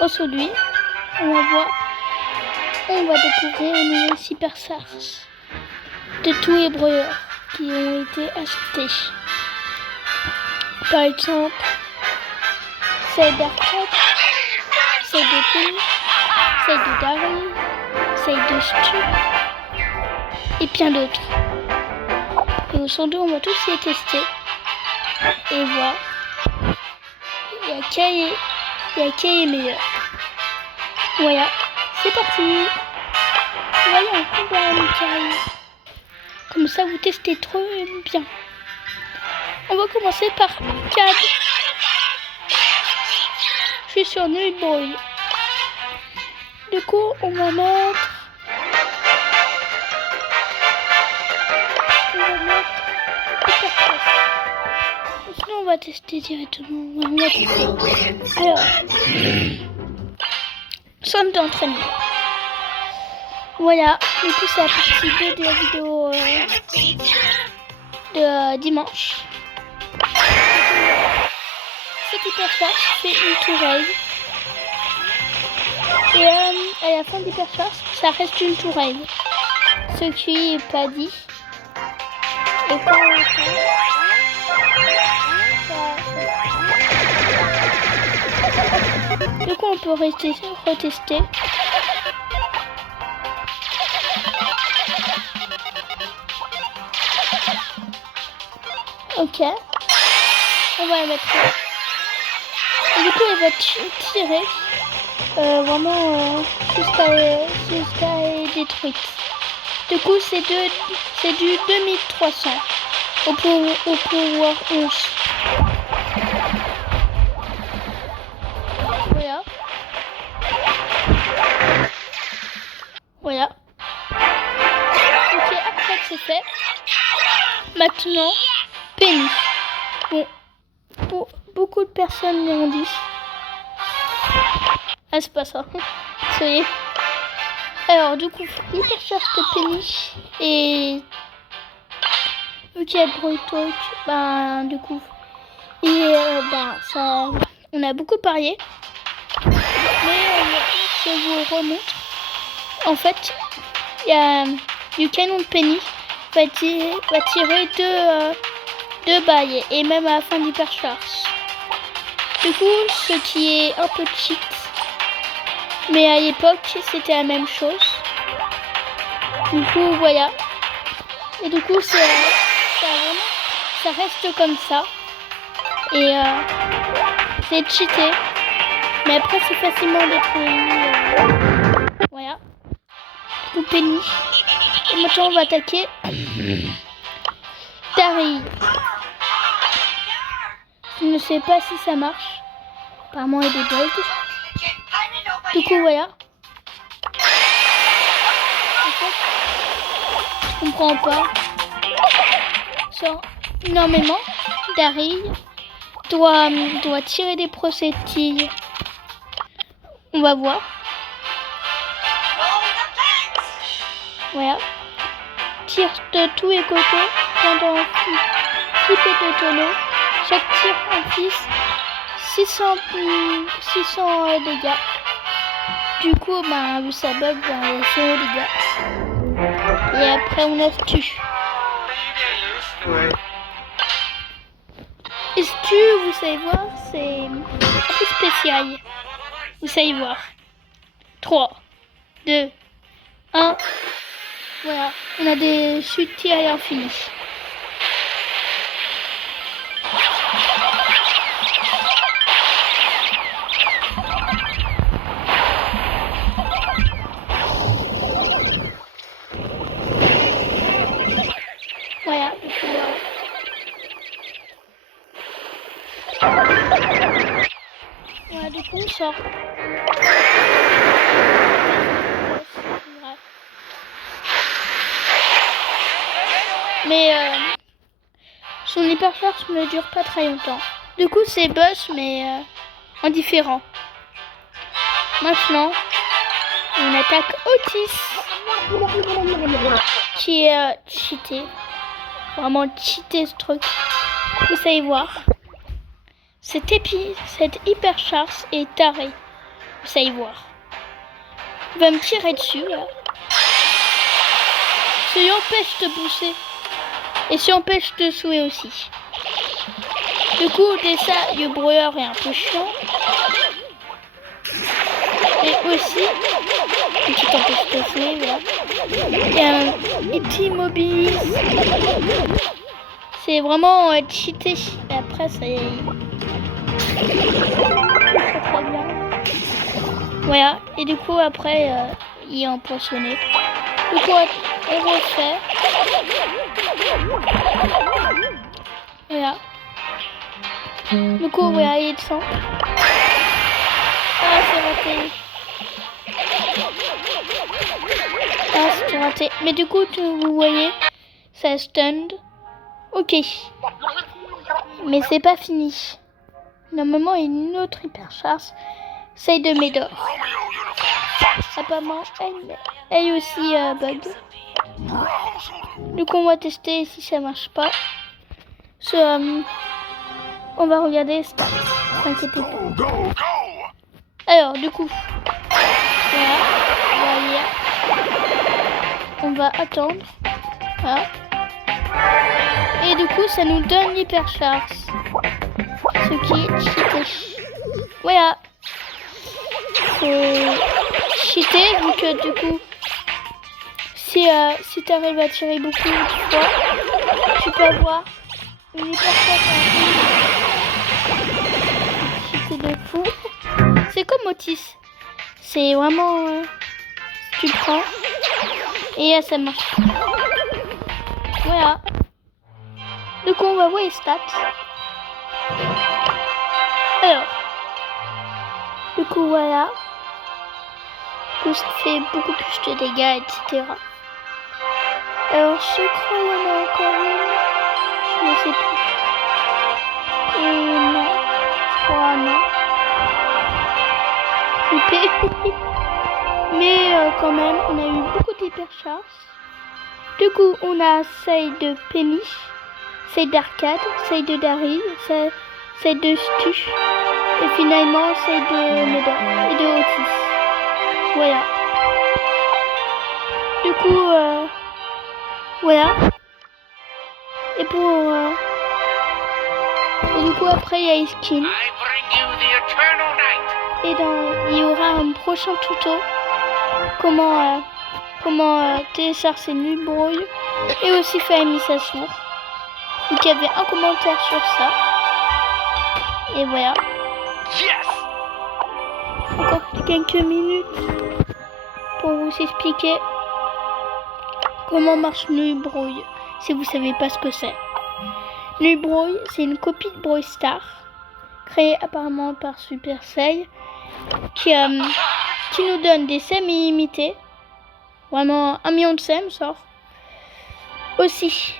Aujourd'hui, on va découvrir une nouvelle superstars de tous les broyeurs qui ont été achetés. Par exemple, celle d'Arcade, celle de Penny, celle de Daryl, celle de Stu et bien d'autres. Et aujourd'hui, on va tous les tester et voir quel est meilleur. Voilà, c'est parti. Voilà un combat amical. Comme ça, vous testez trop bien. On va commencer par Arcade. Je suis sur Nuit Boy. Du coup, on va mettre sinon, on va tester directement. On va tester. Alors, centre d'entraînement. Voilà, du coup, c'est la partie 2 de la vidéo de dimanche. Cette hypercharge fait une tourelle. Et à la fin de l'hypercharge, ça reste une tourelle. Ce qui n'est pas dit. Et quand on fait, du coup, on peut retester. Ok. On va la mettre là. Et du coup, elle va tirer vraiment jusqu'à être détruite. Du coup, c'est du 2300 au pouvoir 11. Voilà. Voilà. Ok, après c'est fait. Maintenant, Penny. Bon, beaucoup de personnes l'ont dit. Ah, c'est pas ça. Ça y est. Alors, du coup, l'hypercharge de Penny et ok, Broy Talk, du coup, et ça, on a beaucoup parié. Mais je vous remontre. En fait, il y a du canon de Penny va tirer deux balles et même à la fin de l'hypercharge. Du coup, ce qui est un peu cheat. Mais à l'époque, c'était la même chose. Du coup, voilà. Et du coup, ça reste comme ça. Et c'est cheaté. Mais après, c'est facilement détruit. Voilà. Du coup, Penny. Et maintenant, on va attaquer Daryl. Je ne sais pas si ça marche. Apparemment, il y a des bugs. Du coup, voilà. En fait, je comprends pas. Normalement, Daryl doit tirer des projectiles. On va voir. Voilà. Tire de tous les côtés pendant 6 pets de tonneau. Chaque tir inflige 600 dégâts. Du coup, vu ça bug, il y a 0 dégâts. Et après, on a Stu. Et Stu, vous savez voir, c'est un peu spécial. Vous savez voir. 3, 2, 1. Voilà, on a des chutes à l'infini. Voilà. Voilà, du coup, on sort. Mais son hypercharge ne dure pas très longtemps. Du coup, c'est boss, mais indifférent. Maintenant, on attaque Otis, qui est cheaté. Vraiment cheaté ce truc. Vous savez voir. Cette hypercharge est tarée. Vous allez voir. Il va me tirer dessus, là. Ça lui empêche de pousser. Et ça empêche de sauver aussi. Du coup, déjà, le brouilleur est un peu chiant. Et aussi, tu t'empêches de sauver, voilà. Et puis immobilise. C'est vraiment cheaté. Et après, c'est très bien. Voilà. Et du coup, après, il est empoisonné. Du coup, on refait. Voilà. Du coup, voilà, il descend. Ah, c'est raté. Ah, c'est raté. Mais du coup, vous voyez, ça stunned. Ok. Mais c'est pas fini. Normalement, il y a une autre hypercharge. Celle de Médor. Apparemment, elle aussi bug. Donc on va tester si ça marche pas. On va regarder ça. T'inquiétez pas. Alors du coup, voilà, on va attendre. Voilà. Et du coup, ça nous donne l'hypercharge. Ce qui est cheaté. Voilà. Faut cheater vu que du coup, si tu arrives à tirer beaucoup de fois, tu peux avoir une hypercharge. Cheater de fou. C'est comme Otis. C'est vraiment... tu prends et ça marche. Voilà. Donc on va voir les stats. Alors. Du coup voilà. Tout ça fait beaucoup plus de dégâts, etc. Alors je crois qu'il y en a encore une. Je ne sais plus. Non. Je crois non. Mais quand même, on a eu beaucoup d'hypercharges. Du coup, on a celle de Penny, celle d'Arcade, celle de Daryl, celle de Stush, et finalement celle de Médor et de Otis. Voilà. Du coup, voilà. Et pour... et du coup, après, il y a les skins. Et il y aura un prochain tuto comment télécharger Nubrouille et aussi faire une mise à jour. Donc il y avait un commentaire sur ça. Et voilà. Encore quelques minutes pour vous expliquer comment marche Nubrouille si vous savez pas ce que c'est. Nubrouille, c'est une copie de Brawl Stars créée apparemment par Supercell qui nous donne des SEM illimités. Vraiment 1 million de SEM sort. Aussi,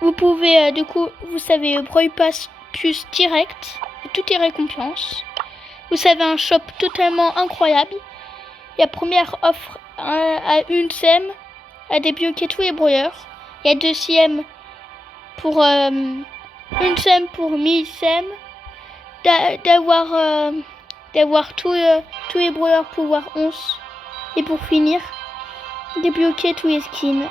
vous pouvez du coup, vous savez, Brawl Pass plus direct, toutes les récompenses. Vous savez, un shop totalement incroyable. Il y a première offre à 1 SEM à débloquer tous les brouilleurs. Il y a 2 SEM pour 1 SEM pour 1000 SEM. D'avoir tous les brouilleurs pouvoir 11. Et pour finir, débloquer tous les skins.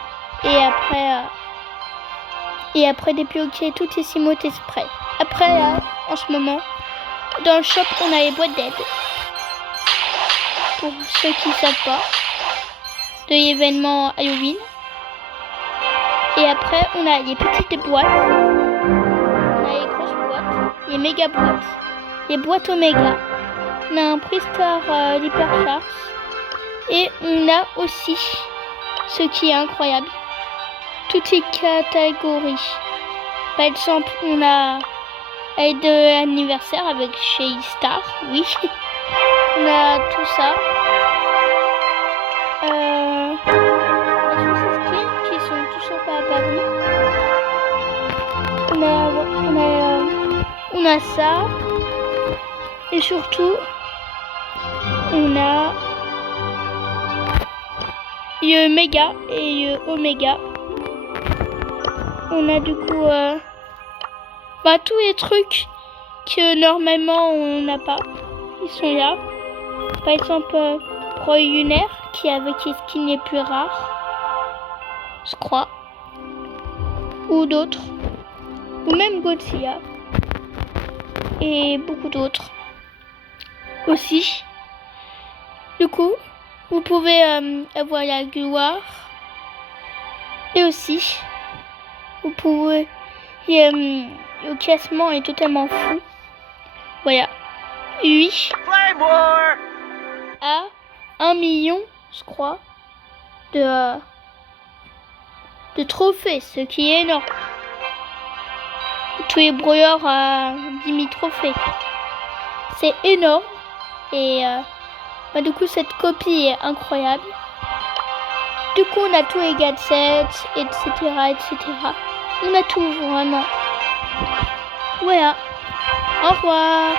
Et après débloquer toutes les emotes spray. Après, en ce moment, dans le shop, on a les boîtes d'aide. Pour ceux qui ne savent pas, de l'événement Halloween. Et après, on a les petites boîtes. On a les grosses boîtes, les méga boîtes, les boîtes Oméga. On a un Pristar d'hypercharge. Et on a aussi, ce qui est incroyable, toutes les catégories. Par exemple, on a aide de anniversaire avec chez Star, oui. On a tout ça. Les skins qui sont toujours pas apparus. On a ça. Et surtout, on a le méga et le oméga. On a du coup tous les trucs que normalement on n'a pas. Ils sont là. Par exemple, Roy Lunaire, qui est avec les skins les plus rares, je crois. Ou d'autres. Ou même Godzilla. Et beaucoup d'autres. Aussi. Du coup, vous pouvez avoir la gloire. Et aussi, vous pouvez... le classement est totalement fou. Voilà. 8 à 1 million, je crois, de trophées, ce qui est énorme. Tous les brouilleurs à 10 000 trophées. C'est énorme. Et du coup, cette copie est incroyable. Du coup, on a tous les gadgets, etc., etc. On a tout, vraiment. Voilà. Au revoir.